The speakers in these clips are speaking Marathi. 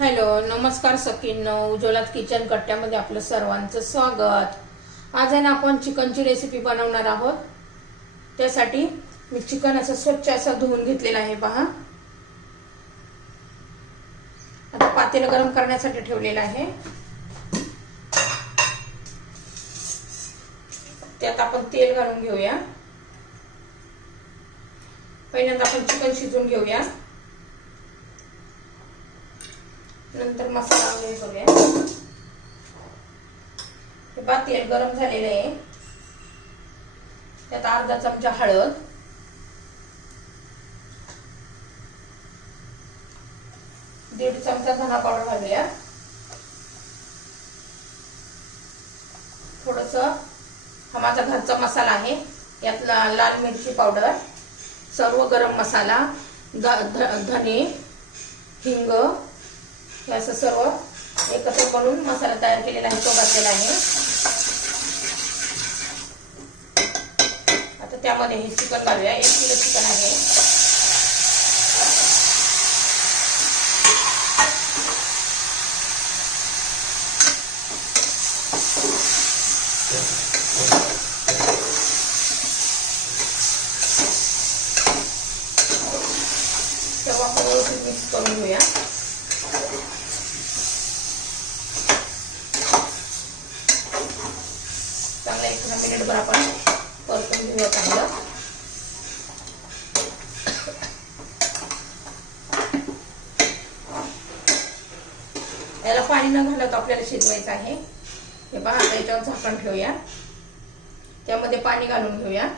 हॅलो नमस्कार सकिन उज्ज्वलात किचन कट्ट्यामध्ये आपलं सर्वांचं स्वागत. आज आहे ना आपण चिकनची रेसिपी बनवणार आहोत. त्यासाठी मी चिकन असं स्वच्छ असं धुवून घेतलेलं आहे पहा. आता पातेलं गरम करण्यासाठी ठेवलेलं आहे. त्यात आपण तेल घालून घेऊया. पहिल्यांदा आपण चिकन शिजवून घेऊया. नंतर मसाला वगैरे करूया. हे बा तेल गरम झालेलं आहे. त्यात अर्धा चमचा हळद. दीड चमचा धना पावडर घालूया. थोडस हा माझा घरचा मसाला आहे. यातला लाल मिरची पावडर सर्व गरम मसाला ध- धने हिंग असं सर्व एकत्र करून मसाला तयार केलेला आहे तो घातलेला आहे. आता त्यामध्ये हे चिकन घालूया. एक किलो चिकन आहे. तेव्हा आपण व्यवस्थित मिक्स करून घेऊया. चांगला एक दहा मिनिटभर आपण परतून घेऊया चांगलं. याला पाणी न घालत आपल्याला शिजवायचं आहे. हे पहा आता याच्यावर झाकण ठेवूया. त्यामध्ये पाणी घालून घेऊया.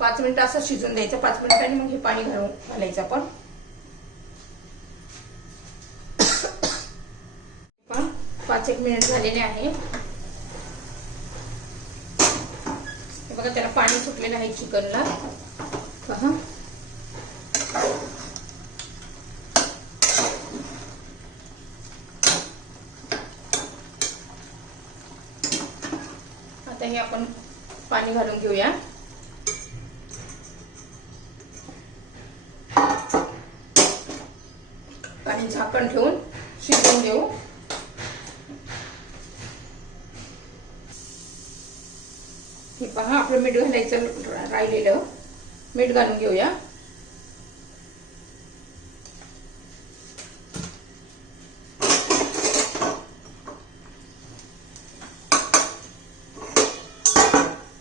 पाच मिनिटं असं शिजून द्यायचं. पाच मिनिटांनी मग हे पाणी घालून घालायचं आपण पहा, पाच एक मिनिट झालेले आहे. हे बघा त्याला पाणी सुटलेलं आहे चिकनला. पहा आता हे आपण पाणी घालून घेऊया आणि झाकण ठेवून शिजवून घेऊ हा आपलं मीठ घालायचं राहिलेलं. मीठ घालून घेऊया.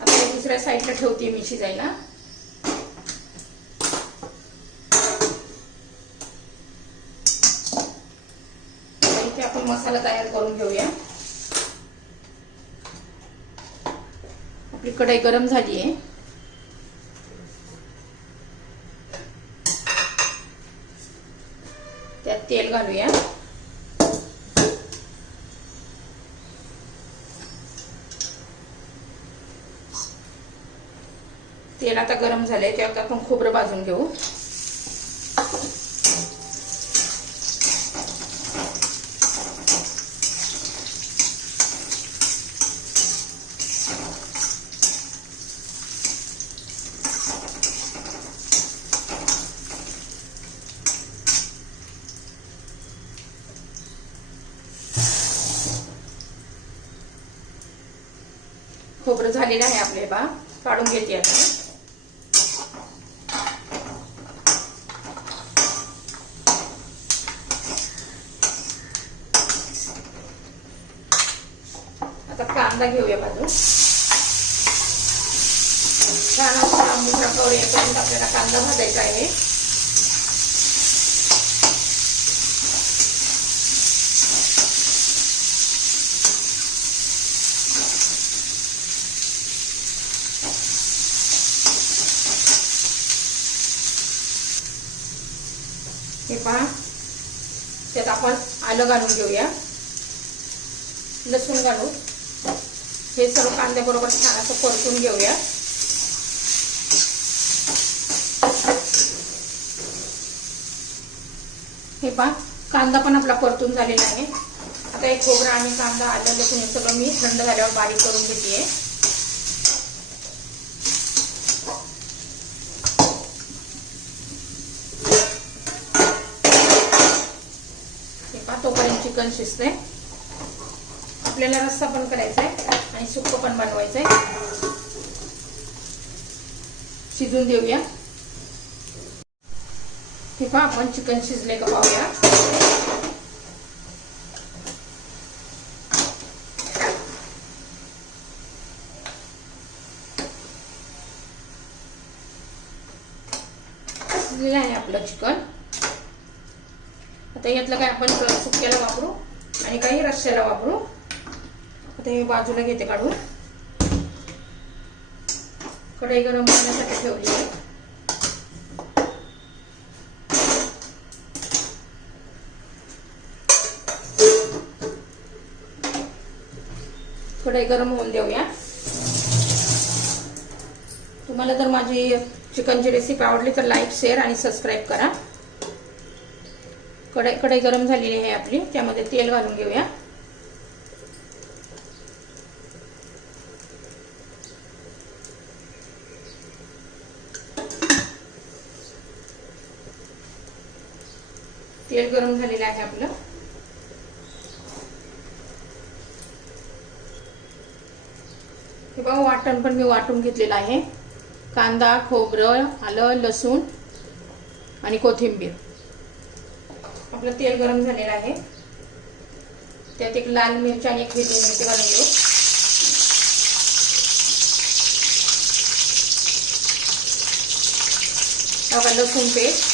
आता दुसऱ्या साईडला ठेवते मी शिजायला. इथे आपण मसाला तयार करून घेऊया. आपली कढाई गरम झाली आहे. त्यात तेल घालूया. तेल आता गरम झालंय त्यात आपण खोबरं भाजून घेऊ. थोडं झालेलं आहे आपले बा काढून घेते आता. आता कांदा घेऊया बाजू छान असा मोठा कवर येईपर्यंत आपल्याला कांदा भाजायचा आहे. हे पहा. त्यात आपण आलं घालून घेऊया. लसूण घालू. हे सर्व कांद्याबरोबर छान असं परतून घेऊया. हे पहा कांदा पण आपला परतून झालेला आहे. आता एक खोबरा आणि कांदा आलं लसूण हे सगळं मी थंड झाल्यावर बारीक करून घेते चिकन शिजते आपल्याला रस्सा पण करायचा आहे आणि सुक्क पण बनवायचं आहे. शिजून देऊया. हे पहा आपण चिकन शिजले का पाहूया. शिजलेलं आहे आपलं चिकन. आता यातलं काय आपण सुक्याला वापरू आणि काही रश्श्याला वापरू. आता हे बाजूला घेते काढून. कढई गरम करण्यासाठी ठेवली आहे. कढई गरम होऊन देऊया. तुम्हाला जर माझी चिकनची रेसिपी आवडली तर लाईक शेअर आणि सबस्क्राईब करा. कढई कढई गरम झालेली आहे आपली. त्यामध्ये तेल घालून घेऊया. तेल गरम झालेलं आहे आपलं. हे बघा वाटण पण मी वाटून घेतलेलं आहे. कांदा खोबरं आलं लसूण आणि कोथिंबीर. आपलं तेल गरम झालेलं आहे. त्यात एक लाल मिरची आणि एक हिरवी मिरची घालून घेऊ. बघा लसूण पेस्ट.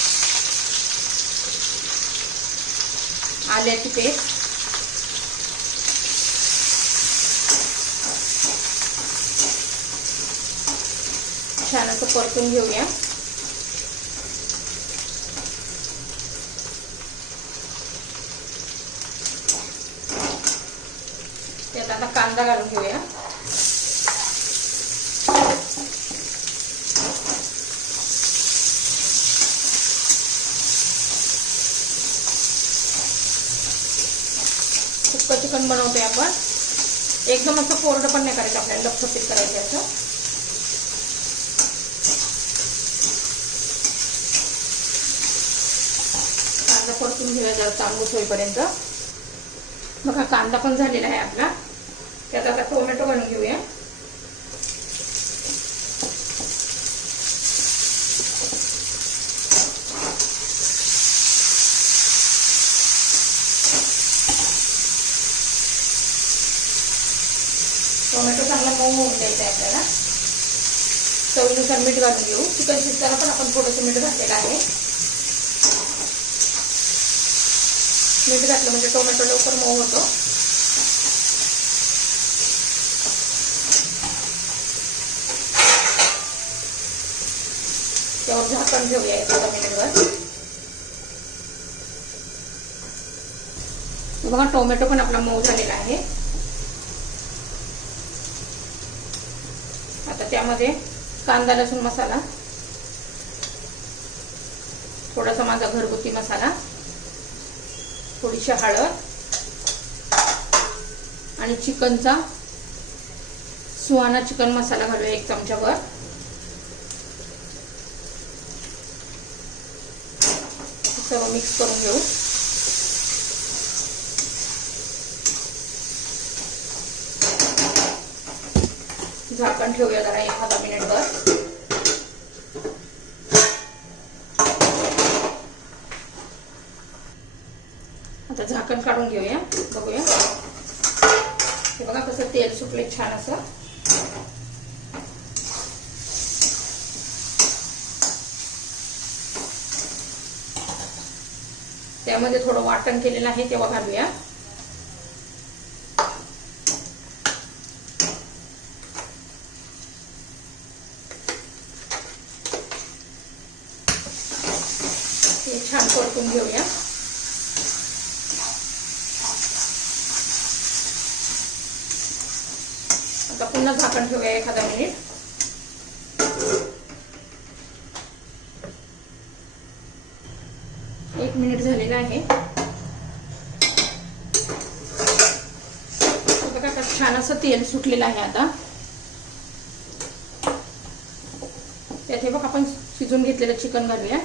आल्याची पेस्ट. छान असं परतून घेऊया. कांदा घालून घेऊया. सुक्क चिकन बनवतोय आपण. एकदम असं कोरडं पण नाही करायचं आपल्याला लपसपीत करायचं असं. कांदा परतून घेऊया जरा तांबूस होईपर्यंत. बघा कांदा पण झालेला आहे आपला. त्यात आता टोमॅटो घालून घेऊया. टोमॅटो चांगला मऊ होऊन द्यायचा आहे आपल्याला. चवीनुसार मीठ घालून घेऊ. चिकन शिजताना पण आपण थोडंसं मीठ घातलेलं आहे. मीठ घातलं म्हणजे टोमॅटो लवकर मऊ होतो. झाकण ठेवूया एक दहा मिनिटवर बघा टोमॅटो पण आपला मऊ झालेला आहे. आता त्यामध्ये कांदा लसूण मसाला थोडासा माझा घरगुती मसाला थोडीशी हळद आणि चिकनचा सुहाना चिकन मसाला घालूया एक चमच्यावर सर्व मिक्स करून घेऊ. झाकण ठेवूया जरा एखादा मिनिटभर आता झाकण काढून घेऊया बघूया. हे बघा कसं तेल सुटले छान असं. त्यामध्ये थोडं वाटण केलेलं आहे तेव्हा घालूया. हे छान परतून घेऊया. आता पुन्हा झाकण ठेवूया एखादा मिनिट एक मिनिट झालेला आहे. बघा का छान असं तेल सुटलेलं आहे आता. त्यात हे बघ आपण शिजून घेतलेलं चिकन घालूया.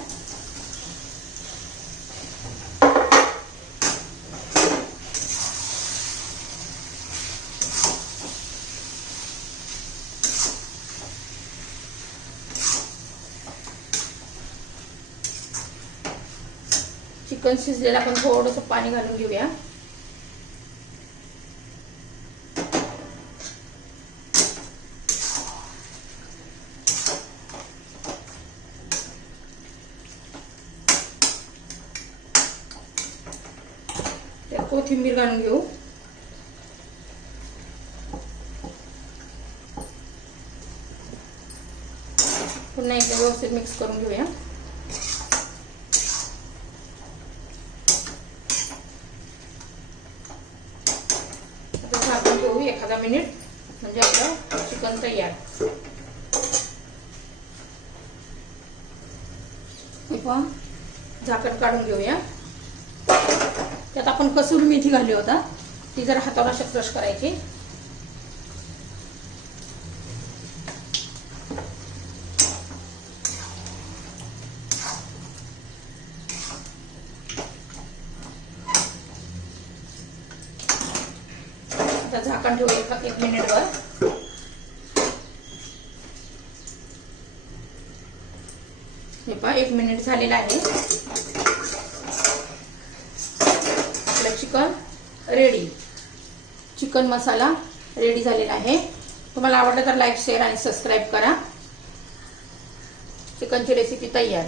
चिकन शिजलेलं आपण थोडंसं पाणी घालून घेऊया. कोथिंबीर घालून घेऊ. पुन्हा एकदा व्यवस्थित मिक्स करून घेऊया आता झाकून ठेवू एखादा मिनिट म्हणजे आपलं चिकन तयार. हे झाकण काढून घेऊया. त्यात आपण कसूर मेथी घाली होता. ती जरा हातावर अशा क्रश करायची आता झाकण ठेवू एक मिनिटवर हे पहा एक मिनिट झालेलं आहे. आपलं chicken ready chicken masala ready झालेला आहे. तुम्हाला आवडलं तर लाईक शेअर आणि सबस्क्राईब करा. चिकनची रेसिपी तयार.